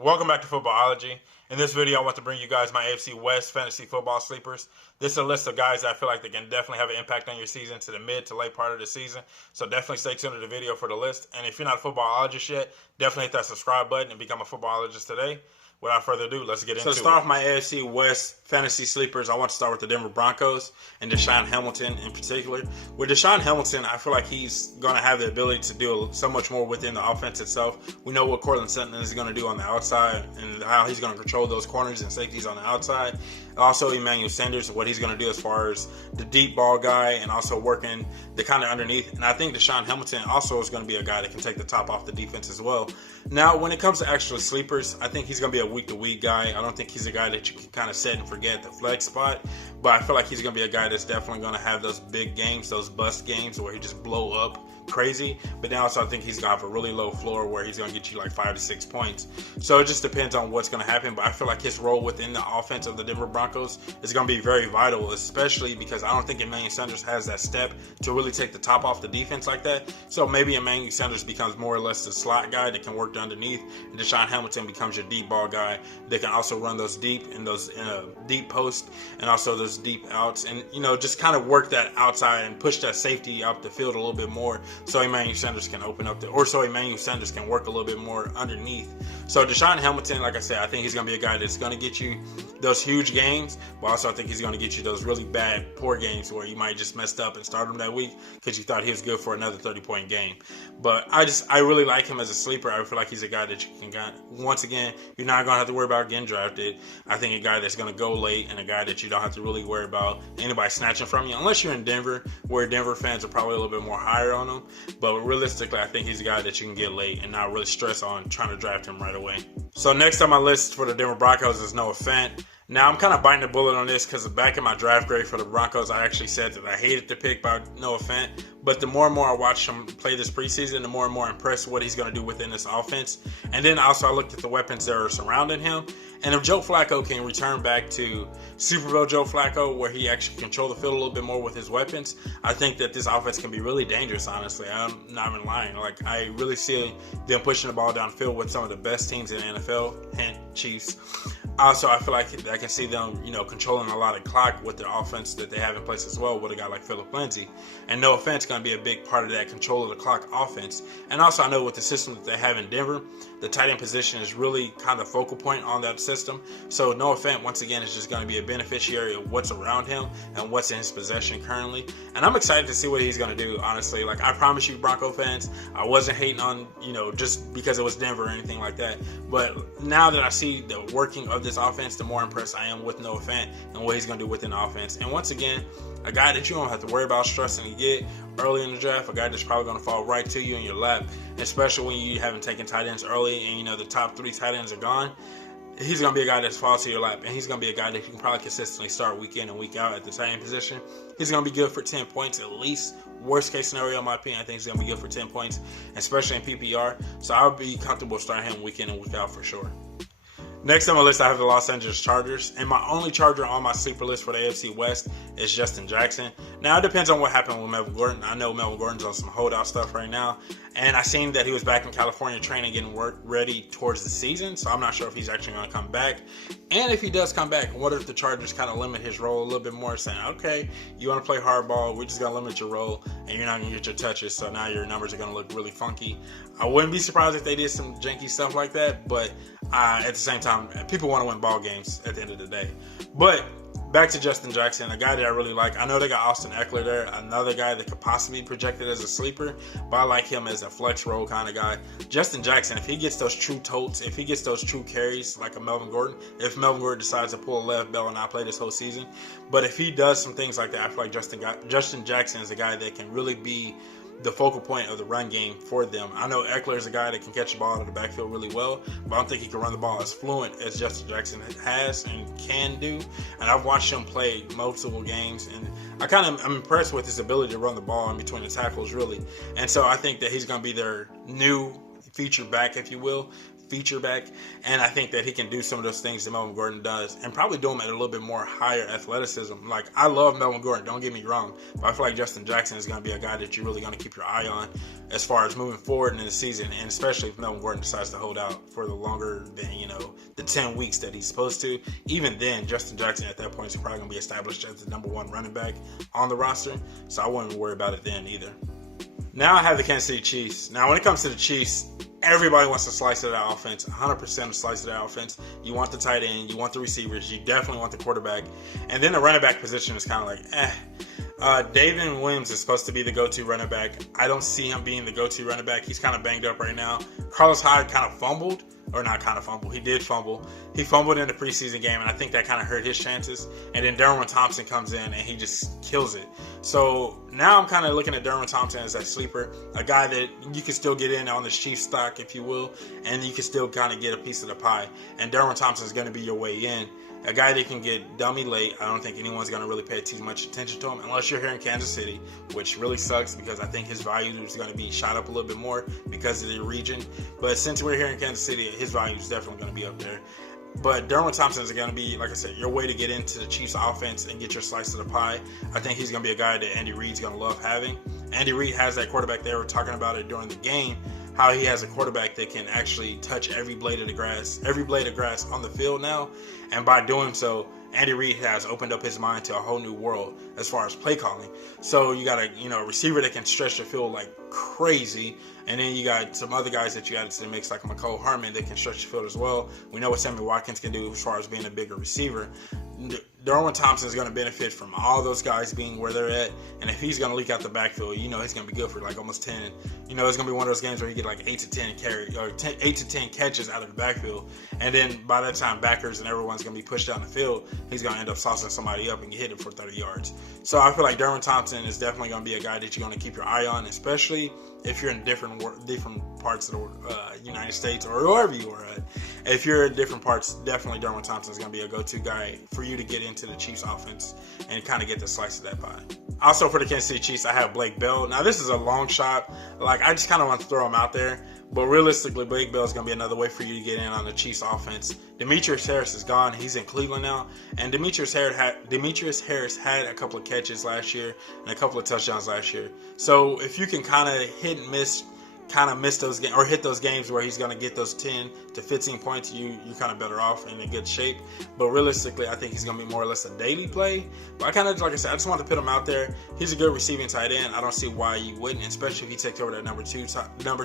Welcome back to Footballology. In this video, I want to bring you guys my AFC West fantasy football sleepers. This is a list of guys that I feel like they can definitely have an impact on your season to the mid to late part of the season. So definitely stay tuned to the video for the list. And if you're not a footballologist yet, definitely hit that subscribe button and become a footballologist today. Without further ado, let's get into it. So to start off my AFC West fantasy sleepers, I want to start with the Denver Broncos and Deshaun Hamilton in particular. With Deshaun Hamilton, I feel like he's going to have the ability to do so much more within the offense itself. We know what Cortland Sutton is going to do on the outside and how he's going to control those corners and safeties on the outside. Also, Emmanuel Sanders, what he's going to do as far as the deep ball guy and also working the kind of underneath. And I think Deshaun Hamilton also is going to be a guy that can take the top off the defense as well. Now, when it comes to actual sleepers, I think he's going to be a week-to-week guy. I don't think he's a guy that you can kind of set and forget the flex spot, but I feel like he's going to be a guy that's definitely going to have those big games, those bust games where he just blow up crazy. But then also I think he's going to have a really low floor where he's going to get you like 5 to 6 points. So it just depends on what's going to happen, but I feel like his role within the offense of the Denver Broncos is going to be very vital, especially because I don't think Emmanuel Sanders has that step to really take the top off the defense like that. So maybe Emmanuel Sanders becomes more or less the slot guy that can work underneath, and Deshaun Hamilton becomes your deep ball guy that can also run those deep in a deep post and also those deep outs, and just kind of work that outside and push that safety out the field a little bit more, so Emmanuel Sanders can open up so Emmanuel Sanders can work a little bit more underneath. So Deshaun Hamilton, like I said, I think he's going to be a guy that's going to get you those huge games, but also I think he's going to get you those really bad, poor games where you might just messed up and start him that week because you thought he was good for another 30-point game. But I really like him as a sleeper. I feel like he's a guy that you can, once again, you're not going to have to worry about getting drafted. I think a guy that's going to go late and a guy that you don't have to really worry about anybody snatching from you, unless you're in Denver, where Denver fans are probably a little bit more higher on him. But realistically, I think he's a guy that you can get late and not really stress on trying to draft him right away. So next on my list for the Denver Broncos is Noah Fant. Now, I'm kind of biting the bullet on this because back in my draft grade for the Broncos, I actually said that I hated the pick by Noah Fant. But the more and more I watch him play this preseason, the more and more impressed with what he's going to do within this offense. And then also I looked at the weapons that are surrounding him. And if Joe Flacco can return back to Super Bowl Joe Flacco, where he actually control the field a little bit more with his weapons, I think that this offense can be really dangerous, honestly. I'm not even lying. Like, I really see them pushing the ball downfield with some of the best teams in the NFL, hint, Chiefs. Also, I feel like I can see them, controlling a lot of clock with their offense that they have in place as well with a guy like Philip Lindsay. And no offense, going to be a big part of that control of the clock offense. And also, I know with the system that they have in Denver, the tight end position is really kind of focal point on that system. So Noah Fant, once again, is just going to be a beneficiary of what's around him and what's in his possession currently. And I'm excited to see what he's going to do, honestly. Like, I promise you, Bronco fans, I wasn't hating on, just because it was Denver or anything like that. But now that I see the working of this offense, the more impressed I am with Noah Fant and what he's going to do within the offense. And once again, a guy that you don't have to worry about stressing to get early in the draft, a guy that's probably going to fall right to you in your lap, especially when you haven't taken tight ends early and the top 3 tight ends are gone. He's going to be a guy that's falls to your lap, and he's going to be a guy that you can probably consistently start week in and week out at the tight end position. He's going to be good for 10 points at least. Worst case scenario, in my opinion, I think he's going to be good for 10 points, especially in PPR. So I would be comfortable starting him week in and week out for sure. Next on my list, I have the Los Angeles Chargers, and my only Charger on my sleeper list for the AFC West is Justin Jackson. Now, it depends on what happened with Melvin Gordon. I know Melvin Gordon's on some holdout stuff right now, and I seen that he was back in California training, getting ready towards the season, so I'm not sure if he's actually going to come back. And if he does come back, what if the Chargers kind of limit his role a little bit more, saying, okay, you want to play hardball, we're just going to limit your role, and you're not going to get your touches, so now your numbers are going to look really funky. I wouldn't be surprised if they did some janky stuff like that, but at the same time, people want to win ball games at the end of the day. But back to Justin Jackson, a guy that I really like. I know they got Austin Eckler there, another guy that could possibly be projected as a sleeper, but I like him as a flex role kind of guy. Justin Jackson, if he gets those true totes, if he gets those true carries like a Melvin Gordon, if Melvin Gordon decides to pull a left bell and not play this whole season, but if he does some things like that, I feel like Justin Jackson is a guy that can really be the focal point of the run game for them. I know Eckler is a guy that can catch the ball out of the backfield really well, but I don't think he can run the ball as fluent as Justin Jackson has and can do. And I've watched him play multiple games, and I'm impressed with his ability to run the ball in between the tackles, really. And so I think that he's going to be their new featured back, if you will, feature back, and I think that he can do some of those things that Melvin Gordon does, and probably do them at a little bit more higher athleticism. Like, I love Melvin Gordon, don't get me wrong, but I feel like Justin Jackson is going to be a guy that you're really going to keep your eye on as far as moving forward in the season, and especially if Melvin Gordon decides to hold out for the longer than, the 10 weeks that he's supposed to. Even then, Justin Jackson at that point is probably going to be established as the number one running back on the roster, so I wouldn't worry about it then either. Now I have the Kansas City Chiefs. Now, when it comes to the Chiefs, everybody wants to slice of that offense, 100% slice of that offense. You want the tight end, you want the receivers, you definitely want the quarterback. And then the running back position is kind of like, David Williams is supposed to be the go-to running back. I don't see him being the go-to running back. He's kind of banged up right now. Carlos Hyde kind of fumbled. Or not kind of fumble. He did fumble. He fumbled in the preseason game, and I think that kind of hurt his chances. And then Darren Thompson comes in, and he just kills it. So now I'm kind of looking at Darren Thompson as that sleeper, a guy that you can still get in on this Chiefs stock, if you will, and you can still kind of get a piece of the pie. And Darren Thompson is going to be your way in. A guy that can get dummy late. I don't think anyone's going to really pay too much attention to him unless you're here in Kansas City, which really sucks because I think his value is going to be shot up a little bit more because of the region. But since we're here in Kansas City, his value is definitely going to be up there. But Darren Thompson is going to be, like I said, your way to get into the Chiefs offense and get your slice of the pie. I think he's going to be a guy that Andy Reid's going to love having. Andy Reid has that quarterback there. We're talking about it during the game, how he has a quarterback that can actually touch every blade of grass on the field now. And by doing so, Andy Reid has opened up his mind to a whole new world as far as play calling. So you got a receiver that can stretch the field like crazy, and then you got some other guys that you added to the mix like McCole Harmon that can stretch the field as well. We know what Sammy Watkins can do as far as being a bigger receiver. Darwin Thompson is going to benefit from all those guys being where they're at, and if he's going to leak out the backfield, he's going to be good for like almost 10. It's going to be one of those games where you get like 8 to 10 catches out of the backfield, and then by that time backers and everyone's going to be pushed down the field, he's going to end up saucing somebody up and get hit it for 30 yards. So I feel like Darwin Thompson is definitely going to be a guy that you're going to keep your eye on, especially if you're in different parts of the United States or wherever you are at. If you're in different parts, definitely Darwin Thompson is going to be a go-to guy for you to get into the Chiefs offense and kind of get the slice of that pie. Also for the Kansas City Chiefs, I have Blake Bell. Now this is a long shot. Like, I just kind of want to throw him out there. But realistically, Blake Bell is going to be another way for you to get in on the Chiefs offense. Demetrius Harris is gone. He's in Cleveland now. And Demetrius Harris had a couple of catches last year and a couple of touchdowns last year. So if you can kind of hit and miss those games or hit those games where he's going to get those 10 to 15 points, you're kind of better off and in good shape. But realistically, I think he's going to be more or less a daily play. But I like I said, I just want to put him out there. He's a good receiving tight end. I don't see why you wouldn't, especially if he takes over that number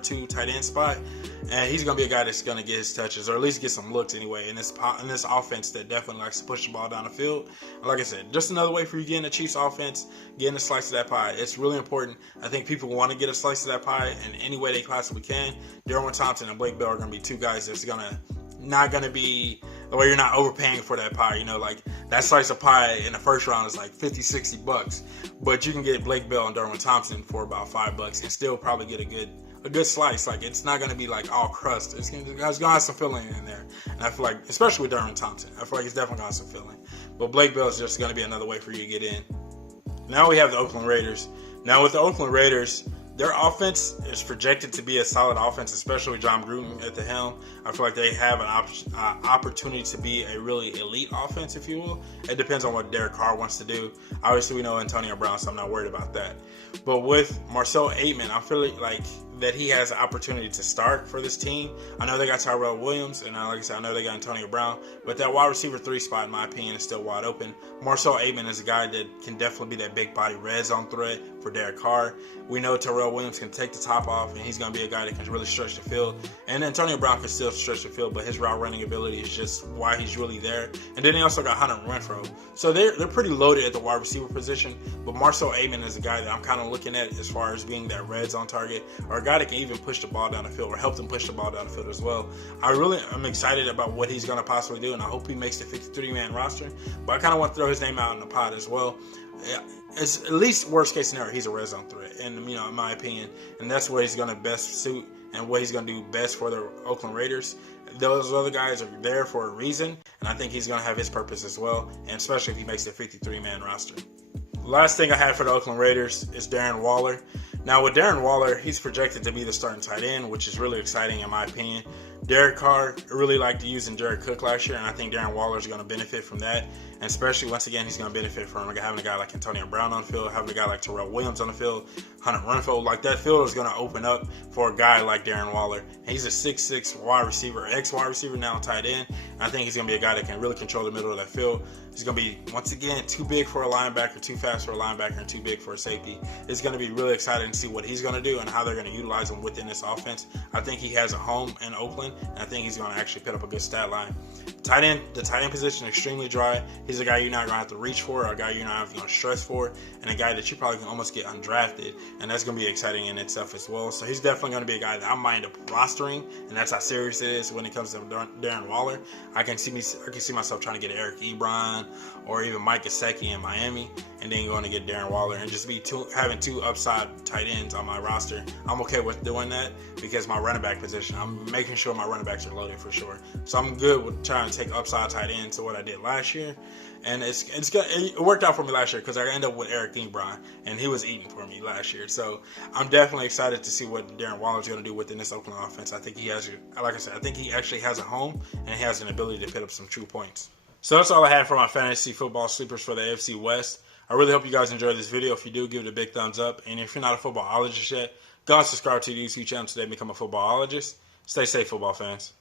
two tight end spot. And he's going to be a guy that's going to get his touches or at least get some looks anyway in this offense that definitely likes to push the ball down the field. And like I said, just another way for you to get in the Chiefs offense, getting a slice of that pie. It's really important. I think people want to get a slice of that pie in any way they possibly can. Darwin Thompson and Blake Bell are going to be two guys that's not going to be where you're not overpaying for that pie. Like that slice of pie in the first round is like $50-$60, but you can get Blake Bell and Darwin Thompson for about $5 and still probably get a good slice. Like, it's not going to be like all crust. It's going to have some filling in there. And I feel like, especially with Darwin Thompson, I feel like it's definitely going to have some filling. But Blake Bell is just going to be another way for you to get in. Now we have the Oakland Raiders. Now with the Oakland Raiders, their offense is projected to be a solid offense, especially with John Gruden at the helm. I feel like they have an opportunity to be a really elite offense, if you will. It depends on what Derek Carr wants to do. Obviously, we know Antonio Brown, so I'm not worried about that. But with Marcel Aitman, I feel like that he has an opportunity to start for this team. I know they got Tyrell Williams, and like I said, I know they got Antonio Brown, but that wide receiver 3 spot, in my opinion, is still wide open. Marcel Aitman is a guy that can definitely be that big body red zone threat for Derek Carr. We know Tyrell Williams can take the top off, and he's going to be a guy that can really stretch the field. And Antonio Brown can still stretch the field, but his route running ability is just why he's really there. And then they also got Hunter Renfrow. So they're pretty loaded at the wide receiver position, but Marcel Aitman is a guy that I'm kind of looking at as far as being that red zone target, or a guy that can even push the ball down the field or help them push the ball down the field as well. I'm excited about what he's going to possibly do, and I hope he makes the 53-man roster. But I kind of want to throw his name out in the pot as well. It's at least worst case scenario, he's a red zone threat, and in my opinion, and that's where he's going to best suit and what he's going to do best for the Oakland Raiders. Those other guys are there for a reason, and I think he's going to have his purpose as well, and especially if he makes the 53-man roster. Last thing I have for the Oakland Raiders is Darren Waller. Now with Darren Waller, he's projected to be the starting tight end, which is really exciting in my opinion. Derek Carr really liked using Jared Cook last year, and I think Darren Waller is going to benefit from that. And especially, once again, he's going to benefit from having a guy like Antonio Brown on the field, having a guy like Terrell Williams on the field, Hunter Renfrow. Like, that field is going to open up for a guy like Darren Waller. And he's a 6'6" wide receiver, ex-wide receiver, now tight end. And I think he's going to be a guy that can really control the middle of that field. He's going to be, once again, too big for a linebacker, too fast for a linebacker, and too big for a safety. It's going to be really exciting to see what he's going to do and how they're going to utilize him within this offense. I think he has a home in Oakland, and I think he's going to actually put up a good stat line. The tight end position, extremely dry. He's a guy you're not going to have to reach for, or a guy you're not going to stress for, and a guy that you probably can almost get undrafted, and that's going to be exciting in itself as well. So he's definitely going to be a guy that I might end up rostering, and that's how serious it is when it comes to Darren Waller. I can see myself trying to get Eric Ebron or even Mike Gesicki in Miami, and then going to get Darren Waller and just having two upside tight ends on my roster. I'm okay with doing that because my running back position, I'm making sure my running backs are loaded for sure. So I'm good with trying to take upside tight ends to what I did last year. And it worked out for me last year because I ended up with Eric Ebron, and he was eating for me last year. So I'm definitely excited to see what Darren Waller's going to do within this Oakland offense. I think he has, like I said, I think he actually has a home, and he has an ability to put up some true points. So that's all I had for my fantasy football sleepers for the AFC West. I really hope you guys enjoyed this video. If you do, give it a big thumbs up. And if you're not a footballologist yet, go and subscribe to the YouTube channel today and become a footballologist. Stay safe, football fans.